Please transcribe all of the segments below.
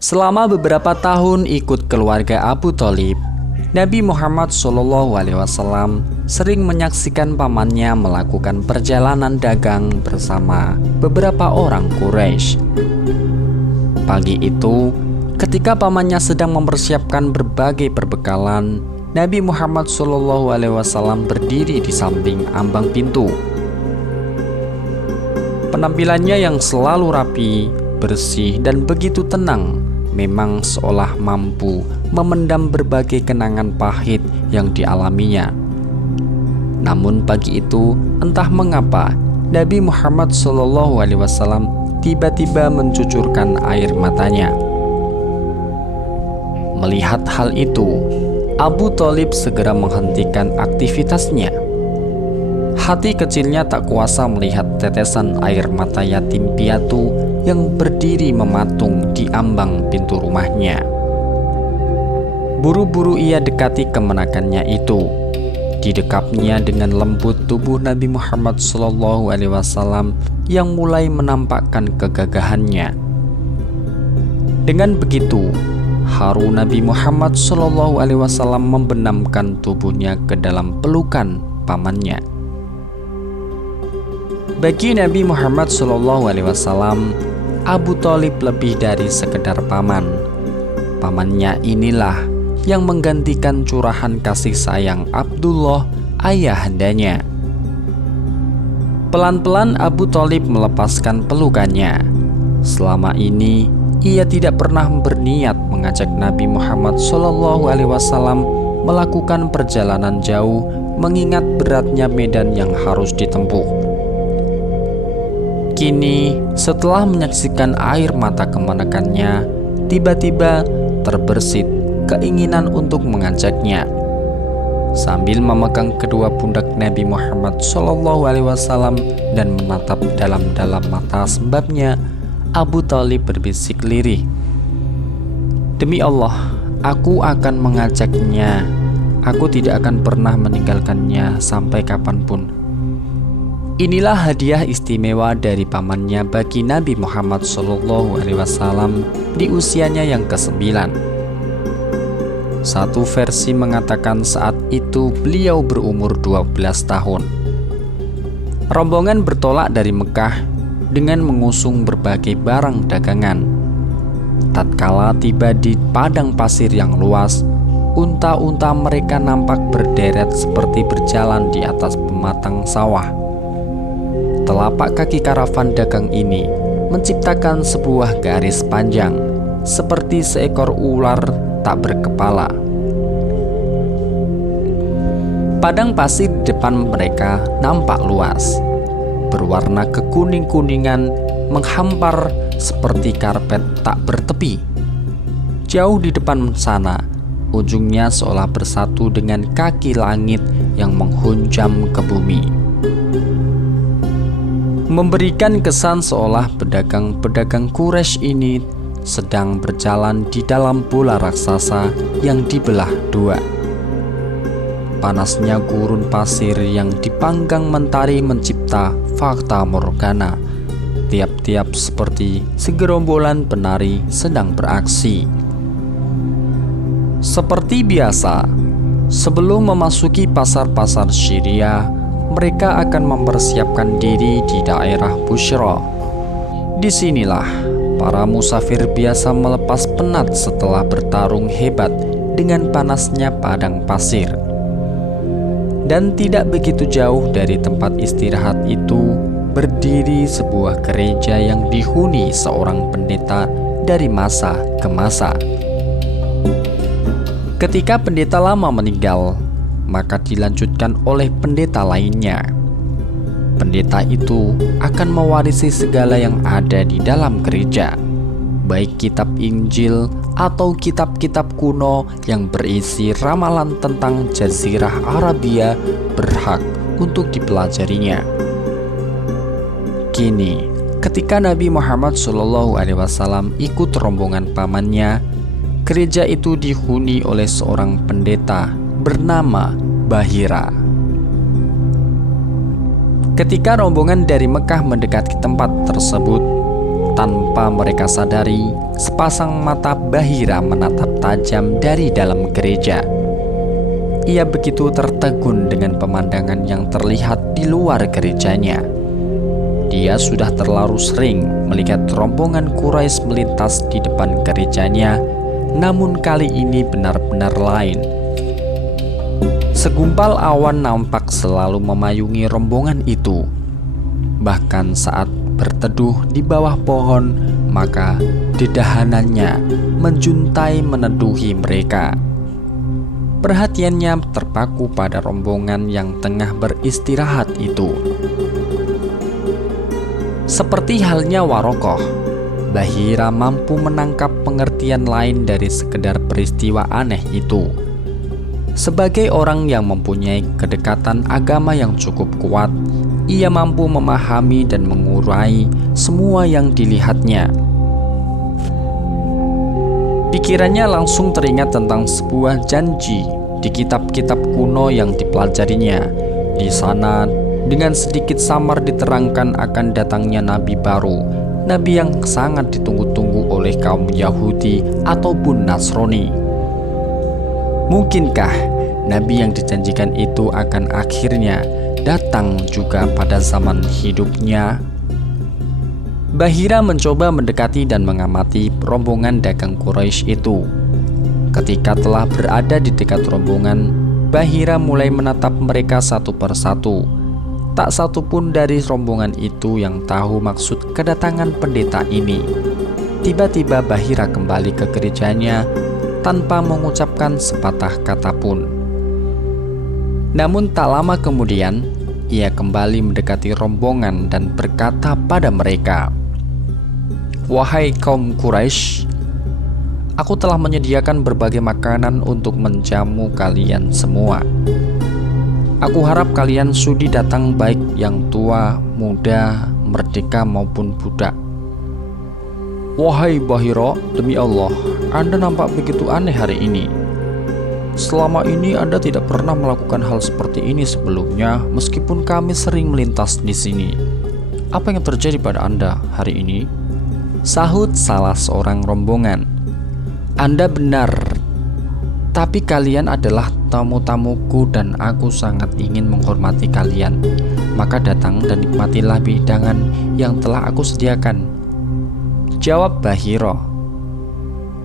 Selama beberapa tahun ikut keluarga Abu Thalib, Nabi Muhammad SAW sering menyaksikan pamannya melakukan perjalanan dagang bersama beberapa orang Quraisy. Pagi itu, ketika pamannya sedang mempersiapkan berbagai perbekalan, Nabi Muhammad SAW berdiri di samping ambang pintu. Penampilannya yang selalu rapi, bersih, dan begitu tenang memang seolah mampu memendam berbagai kenangan pahit yang dialaminya. Namun pagi itu, entah mengapa Nabi Muhammad SAW tiba-tiba mencucurkan air matanya. Melihat hal itu, Abu Thalib segera menghentikan aktivitasnya. Hati kecilnya tak kuasa melihat tetesan air mata yatim piatu yang berdiri mematung di ambang pintu rumahnya. Buru-buru ia dekati kemenakannya itu. Didekapnya dengan lembut tubuh Nabi Muhammad SAW yang mulai menampakkan kegagahannya. Dengan begitu, haru Nabi Muhammad SAW membenamkan tubuhnya ke dalam pelukan pamannya. Bagi Nabi Muhammad SAW, Abu Thalib lebih dari sekedar paman. Pamannya inilah yang menggantikan curahan kasih sayang Abdullah, ayahandanya. Pelan-pelan Abu Thalib melepaskan pelukannya. Selama ini ia tidak pernah berniat mengajak Nabi Muhammad SAW melakukan perjalanan jauh, mengingat beratnya medan yang harus ditempuh. Kini, setelah menyaksikan air mata kemenakannya, tiba-tiba terbersit keinginan untuk mengajaknya. Sambil memegang kedua pundak Nabi Muhammad SAW dan menatap dalam-dalam mata sembabnya, Abu Thalib berbisik lirih, "Demi Allah, aku akan mengajaknya. Aku tidak akan pernah meninggalkannya sampai kapanpun." Inilah hadiah istimewa dari pamannya bagi Nabi Muhammad SAW di usianya yang ke-9. Satu versi mengatakan saat itu beliau berumur 12 tahun. Rombongan bertolak dari Mekah dengan mengusung berbagai barang dagangan. Tatkala tiba di padang pasir yang luas, unta-unta mereka nampak berderet seperti berjalan di atas pematang sawah. Telapak kaki karavan dagang ini menciptakan sebuah garis panjang, seperti seekor ular tak berkepala. Padang pasir di depan mereka nampak luas, berwarna kekuning-kuningan, menghampar seperti karpet tak bertepi. Jauh di depan sana, ujungnya seolah bersatu dengan kaki langit yang menghunjam ke bumi, memberikan kesan seolah pedagang-pedagang Quraisy ini sedang berjalan di dalam bola raksasa yang dibelah dua. Panasnya gurun pasir yang dipanggang mentari mencipta fakta morgana, tiap-tiap seperti segerombolan penari sedang beraksi. Seperti biasa, sebelum memasuki pasar-pasar Syria, mereka akan mempersiapkan diri di daerah Bushra. Disinilah para musafir biasa melepas penat setelah bertarung hebat dengan panasnya padang pasir. Dan tidak begitu jauh dari tempat istirahat itu berdiri sebuah gereja yang dihuni seorang pendeta dari masa ke masa. Ketika pendeta lama meninggal, maka dilanjutkan oleh pendeta lainnya. Pendeta itu akan mewarisi segala yang ada di dalam gereja, baik kitab Injil atau kitab-kitab kuno yang berisi ramalan tentang Jazirah Arabia berhak untuk dipelajarinya. Kini, ketika Nabi Muhammad SAW ikut rombongan pamannya, gereja itu dihuni oleh seorang pendeta bernama Bahira. Ketika rombongan dari Mekah mendekati tempat tersebut, Tanpa mereka sadari, sepasang mata Bahira menatap tajam dari dalam gereja. Ia begitu tertegun dengan pemandangan yang terlihat di luar gerejanya. Dia sudah terlalu sering melihat rombongan Quraisy melintas di depan gerejanya, namun kali ini benar-benar lain. Segumpal awan nampak selalu memayungi rombongan itu. Bahkan saat berteduh di bawah pohon, maka dedahanannya menjuntai meneduhi mereka. Perhatiannya terpaku pada rombongan yang tengah beristirahat itu. Seperti halnya Warokoh, Bahira mampu menangkap pengertian lain dari sekedar peristiwa aneh itu. Sebagai orang yang mempunyai kedekatan agama yang cukup kuat, ia mampu memahami dan mengurai semua yang dilihatnya. Pikirannya langsung teringat tentang sebuah janji di kitab-kitab kuno yang dipelajarinya. Di sana, dengan sedikit samar diterangkan akan datangnya nabi baru, nabi yang sangat ditunggu-tunggu oleh kaum Yahudi ataupun Nasrani. Mungkinkah nabi yang dijanjikan itu akan akhirnya datang juga pada zaman hidupnya? Bahira mencoba mendekati dan mengamati rombongan dagang Quraisy itu. Ketika telah berada di dekat rombongan, Bahira mulai menatap mereka satu persatu. Tak satu pun dari rombongan itu yang tahu maksud kedatangan pendeta ini. Tiba-tiba Bahira kembali ke gerejanya tanpa mengucapkan sepatah kata pun. Namun tak lama kemudian, ia kembali mendekati rombongan dan berkata pada mereka, "Wahai kaum Quraisy, aku telah menyediakan berbagai makanan untuk menjamu kalian semua. Aku harap kalian sudi datang, baik yang tua, muda, merdeka maupun budak." "Wahai Bahira, demi Allah, Anda nampak begitu aneh hari ini. Selama ini Anda tidak pernah melakukan hal seperti ini sebelumnya, meskipun kami sering melintas di sini. Apa yang terjadi pada Anda hari ini?" Sahut salah seorang rombongan, "Anda benar, tapi kalian adalah tamu-tamuku dan aku sangat ingin menghormati kalian. Maka datang dan nikmatilah hidangan yang telah aku sediakan," jawab Bahira.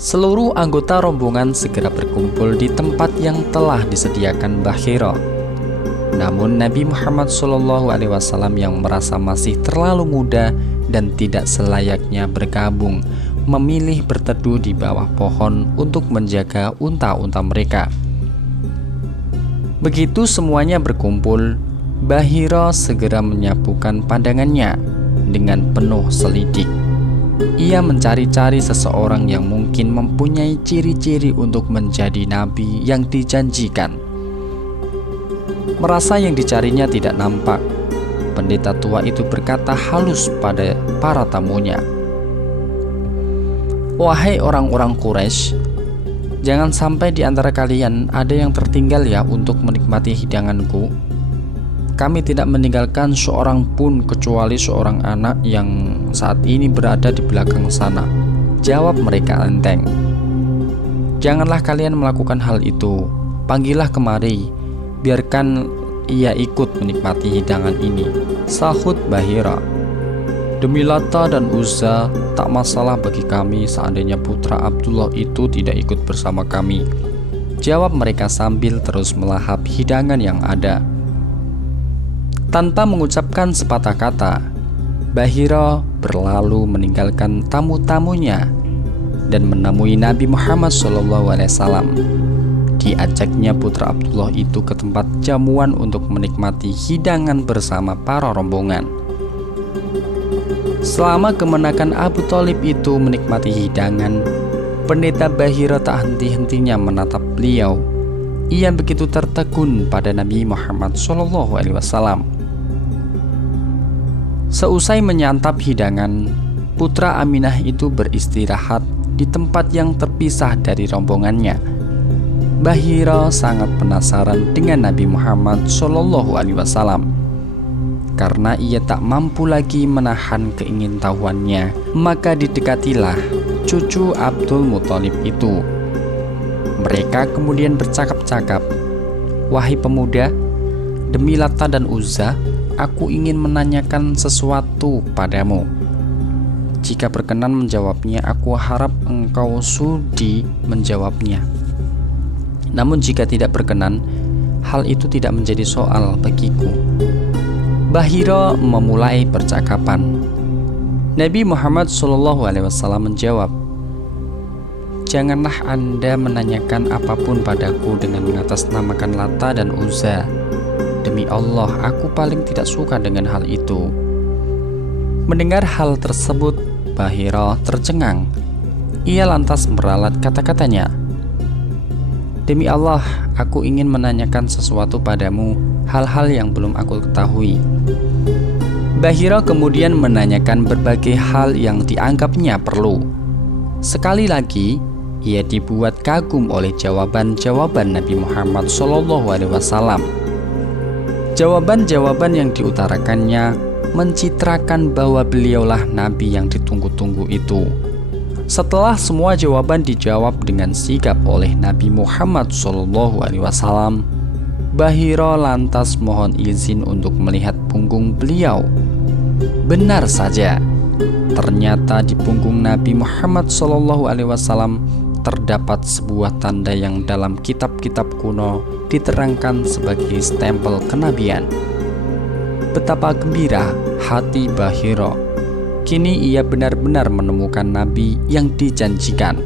Seluruh anggota rombongan segera berkumpul di tempat yang telah disediakan Bahira. Namun Nabi Muhammad SAW yang merasa masih terlalu muda dan tidak selayaknya bergabung, memilih berteduh di bawah pohon untuk menjaga unta-unta mereka. Begitu semuanya berkumpul, Bahira segera menyapukan pandangannya dengan penuh selidik. Ia mencari-cari seseorang yang mungkin mempunyai ciri-ciri untuk menjadi nabi yang dijanjikan. Merasa yang dicarinya tidak nampak, pendeta tua itu berkata halus pada para tamunya, "Wahai orang-orang Quraisy, jangan sampai di antara kalian ada yang tertinggal ya untuk menikmati hidanganku. Kami tidak meninggalkan seorang pun kecuali seorang anak yang saat ini berada di belakang sana," jawab mereka enteng. "Janganlah kalian melakukan hal itu. Panggillah kemari, biarkan ia ikut menikmati hidangan ini," sahut Bahira. "Demi Lata dan Uzza, tak masalah bagi kami seandainya putra Abdullah itu tidak ikut bersama kami," jawab mereka sambil terus melahap hidangan yang ada. Tanpa mengucapkan sepatah kata, Bahira berlalu meninggalkan tamu-tamunya dan menemui Nabi Muhammad SAW. Diajaknya putra Abdullah itu ke tempat jamuan untuk menikmati hidangan bersama para rombongan. Selama kemenakan Abu Thalib itu menikmati hidangan, pendeta Bahira tak henti-hentinya menatap beliau. Ia begitu tertegun pada Nabi Muhammad SAW. Seusai menyantap hidangan, putra Aminah itu beristirahat di tempat yang terpisah dari rombongannya. Bahira sangat penasaran dengan Nabi Muhammad SAW. Karena ia tak mampu lagi menahan keingintahuannya, maka didekatilah cucu Abdul Muthalib itu. Mereka kemudian bercakap-cakap, "Wahai pemuda, demi Lata dan Uzza, aku ingin menanyakan sesuatu padamu. Jika berkenan menjawabnya, aku harap engkau sudi menjawabnya. Namun jika tidak berkenan, hal itu tidak menjadi soal bagiku." Bahira memulai percakapan. Nabi Muhammad SAW menjawab, "Janganlah Anda menanyakan apapun padaku dengan mengatasnamakan Lata dan Uzza. Demi Allah, aku paling tidak suka dengan hal itu." Mendengar hal tersebut, Bahira tercengang. Ia lantas meralat kata-katanya, "Demi Allah, aku ingin menanyakan sesuatu padamu, hal-hal yang belum aku ketahui." Bahira kemudian menanyakan berbagai hal yang dianggapnya perlu. Sekali lagi, ia dibuat kagum oleh jawaban-jawaban Nabi Muhammad SAW. Jawaban-jawaban yang diutarakannya mencitrakan bahwa beliaulah Nabi yang ditunggu-tunggu itu. Setelah semua jawaban dijawab dengan sigap oleh Nabi Muhammad SAW, Bahira lantas mohon izin untuk melihat punggung beliau. Benar saja, ternyata di punggung Nabi Muhammad SAW terdapat sebuah tanda yang dalam kitab-kitab kuno diterangkan sebagai stempel kenabian. Betapa gembira hati Bahira. Kini ia benar-benar menemukan Nabi yang dijanjikan.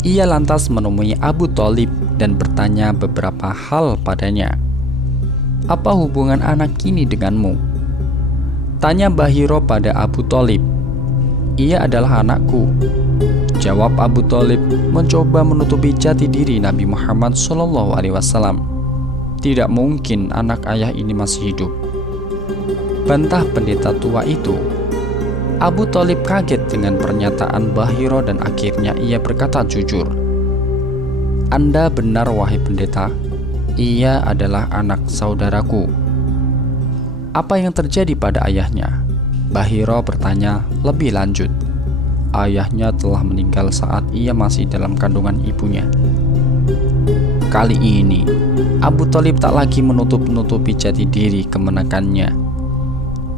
Ia lantas menemui Abu Thalib dan bertanya beberapa hal padanya. "Apa hubungan anak ini denganmu?" tanya Bahira pada Abu Thalib. "Ia adalah anakku," jawab Abu Thalib, mencoba menutupi jati diri Nabi Muhammad SAW. "Tidak mungkin anak ayah ini masih hidup," bantah pendeta tua itu. Abu Thalib kaget dengan pernyataan Bahira dan akhirnya ia berkata jujur, "Anda benar wahai pendeta, ia adalah anak saudaraku." "Apa yang terjadi pada ayahnya?" Bahira bertanya lebih lanjut. "Ayahnya telah meninggal saat ia masih dalam kandungan ibunya." Kali ini Abu Thalib tak lagi menutup-nutupi jati diri kemenakannya.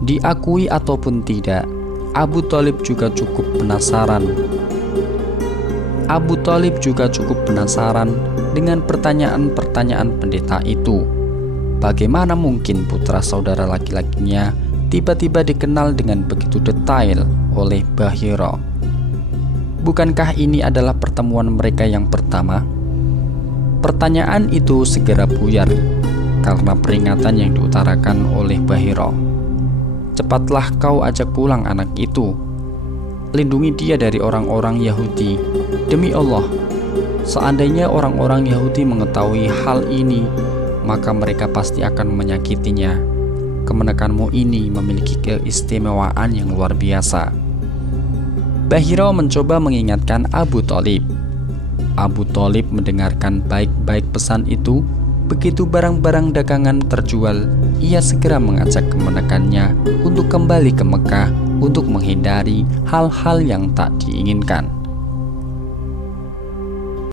Diakui ataupun tidak, Abu Thalib juga cukup penasaran. Dengan pertanyaan-pertanyaan pendeta itu. Bagaimana mungkin putra saudara laki-lakinya tiba-tiba dikenal dengan begitu detail oleh Bahira? Bukankah ini adalah pertemuan mereka yang pertama? Pertanyaan itu segera buyar karena peringatan yang diutarakan oleh Bahira. "Cepatlah kau ajak pulang anak itu. Lindungi dia dari orang-orang Yahudi. Demi Allah, seandainya orang-orang Yahudi mengetahui hal ini, maka mereka pasti akan menyakitinya. Kemenakanmu ini memiliki keistimewaan yang luar biasa." Bahira mencoba mengingatkan Abu Thalib. Abu Thalib mendengarkan baik-baik pesan itu. Begitu barang-barang dagangan terjual, ia segera mengajak kemenakannya untuk kembali ke Mekah untuk menghindari hal-hal yang tak diinginkan.